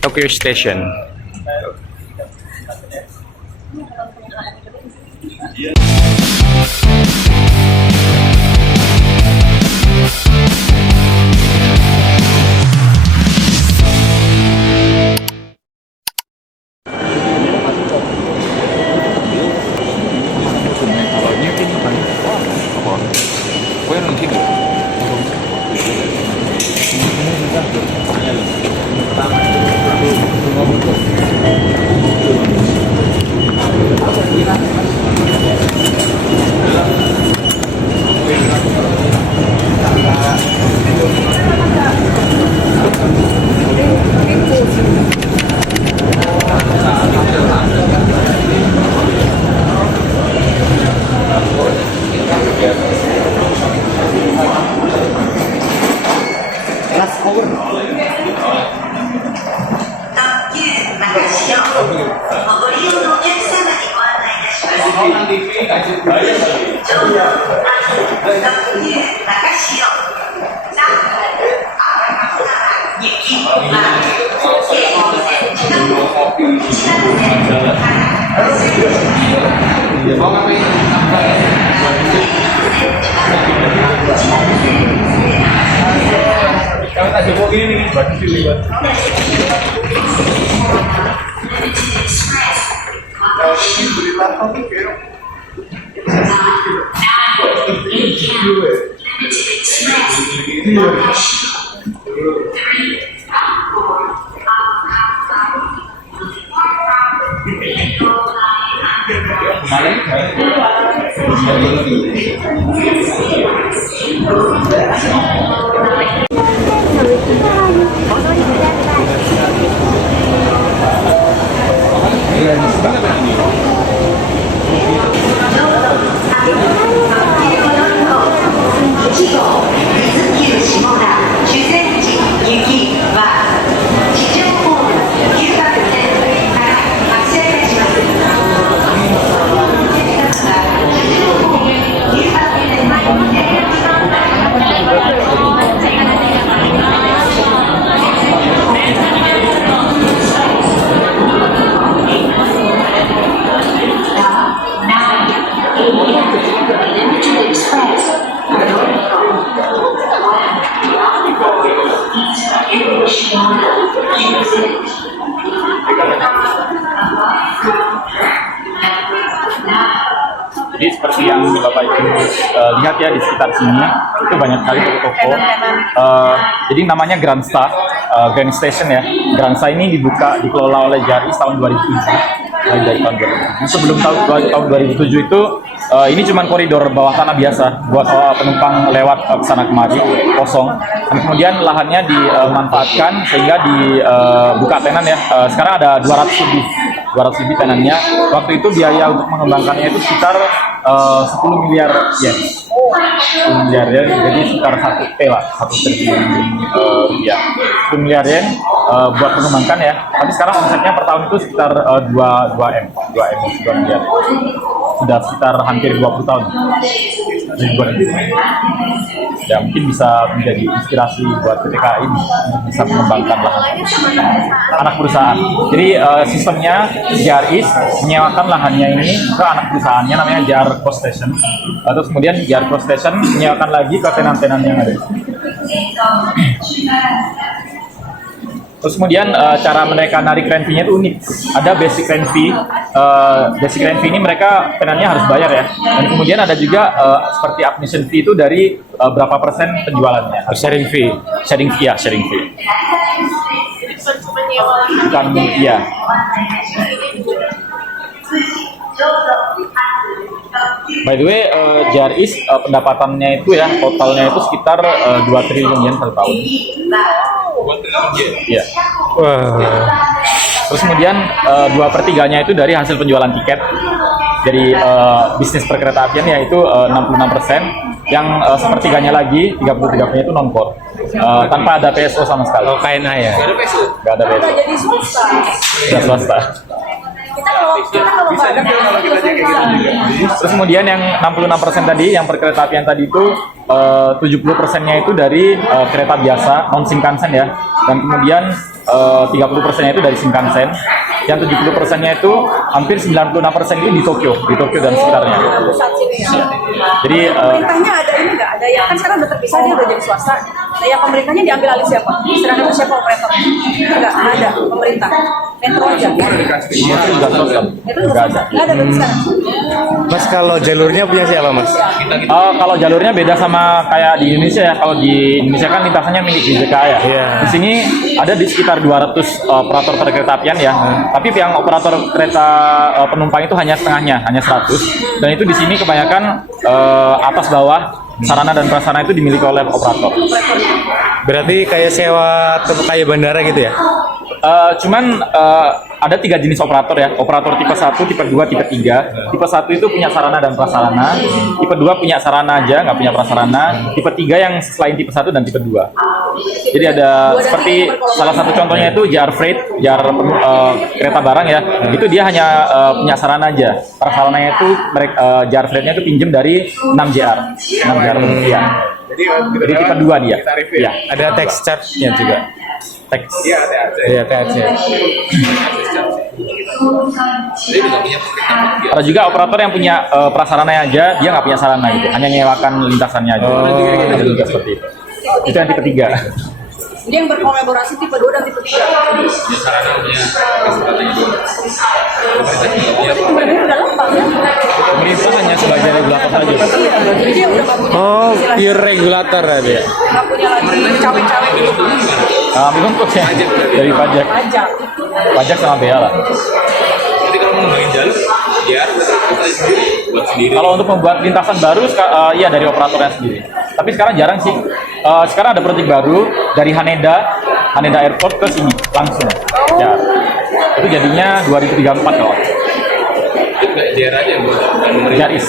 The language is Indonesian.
Tokyo Station. Jadi seperti yang Bapak Ibu lihat ya di sekitar sini itu banyak sekali toko-toko. Jadi namanya Grand Station ya. Grand Station ini dikelola oleh JAR East tahun 2007. Dari tahun 2007. Sebelum tahun 2007 itu ini cuma koridor bawah tanah biasa buat penumpang lewat ke sana kemari kosong. Dan kemudian lahannya dimanfaatkan sehingga dibuka tenan ya. Sekarang ada 200 lebih tenannya. Waktu itu biaya untuk mengembangkannya itu sekitar 10 miliar yen. 10 miliar yen, jadi sekitar 1 triliun rupiah. 10 miliar yen buat mengembangkan ya. Tapi sekarang omsetnya per tahun itu sekitar 2 miliar. Sudah sekitar hampir 20 tahun. Ya mungkin bisa menjadi inspirasi buat PT KAI ini untuk bisa mengembangkan lahan anak perusahaan. Jadi sistemnya JAR East menyewakan lahannya ini ke anak perusahaannya namanya JAR Cross Station. Terus kemudian JAR Cross Station menyewakan lagi ke tenan-tenan yang ada. Terus kemudian cara mereka narik rent fee-nya itu unik. Ada basic rent fee. Basic rent fee ini mereka tenannya harus bayar ya. Dan kemudian ada juga seperti admission fee itu dari berapa persen penjualannya. Sharing fee. Sharing fee. Bukan ya. By the way, JAR East pendapatannya itu ya totalnya itu sekitar 2 triliun yen per tahun. 2 triliun yen. Iya. Wah. Terus kemudian 2/3-nya itu dari hasil penjualan tiket. Dari bisnis perkereta apian yaitu 66%. Yang sepertiganya lagi 33% itu non-core. Tanpa ada PSO sama sekali. Oh, KNA ya. Nggak ada PSO. Jadi swasta. Sudah swasta. Terus kemudian yang 66% tadi, yang per kereta apian tadi itu 70%-nya itu dari kereta biasa non Shinkansen ya, dan kemudian 30%-nya itu dari Shinkansen. Yang 70%-nya itu hampir 96% itu di Tokyo dan sekitarnya. Jadi pemerintahnya ada ini nggak? Ada yang kan sekarang udah terpisah, dia udah jadi swasta. Nah, yang pemerintahnya diambil alih siapa? Diserahkan ke siapa operatornya? Nggak ada pemerintah. Metro aja. itu juga sosial. Itu nggak ada. Nggak ada berarti sekarang. Mas, kalau jalurnya punya siapa, Mas? Kalau jalurnya beda sama kayak di Indonesia ya. Kalau di Indonesia kan lintasannya milik DJK ya. Iya. Di sini ada di sekitar 200 operator perkereta-apian ya. Tapi yang operator kereta penumpang itu hanya setengahnya, hanya 100. Dan itu di sini kebanyakan atas bawah sarana dan prasarana itu dimiliki oleh operator. Berarti kayak sewa kayak bandara gitu ya? Cuman ada 3 jenis operator ya. Operator tipe 1, tipe 2, tipe 3. Tipe 1 itu punya sarana dan prasarana. Tipe 2 punya sarana aja, nggak punya prasarana. Tipe 3 yang selain tipe 1 dan tipe 2. Jadi ada seperti salah satu contohnya itu JR Freight, kereta barang ya. Itu dia hanya punya sarana aja. Prasarananya itu JR Freight-nya itu pinjem dari 6 JR. 6 JR ya. Jadi tipe 2 dia. Iya. Ada tax charge-nya juga. Tax. Iya, tax ya. Ada juga operator yang punya prasarana aja, dia nggak punya sarana gitu, hanya nyewakan lintasannya aja. Ada juga seperti itu. Itu yang tipe 3. Jadi yang berkolaborasi tipe 2 dan tipe 3. Pemerintah udah lepas ya. Pemerintah hanya sebagai regulator saja. Iya, jadi dia udah nggak punya Oh, istilahnya, pure regulator ada ya? nggak punya lagi cawe-cawe gitu. Untuk ya dari pajak, Pajak. pajak sama bea lah. Jadi kalau mengembangin jalur, ya buat sendiri. Kalau untuk membuat lintasan baru, iya dari operatornya sendiri. Tapi sekarang jarang sih. Sekarang ada proyek baru dari Haneda Airport ke sini langsung. Ya, itu jadinya 2034 kalau. Itu nggak daerah aja yang buat Jaris.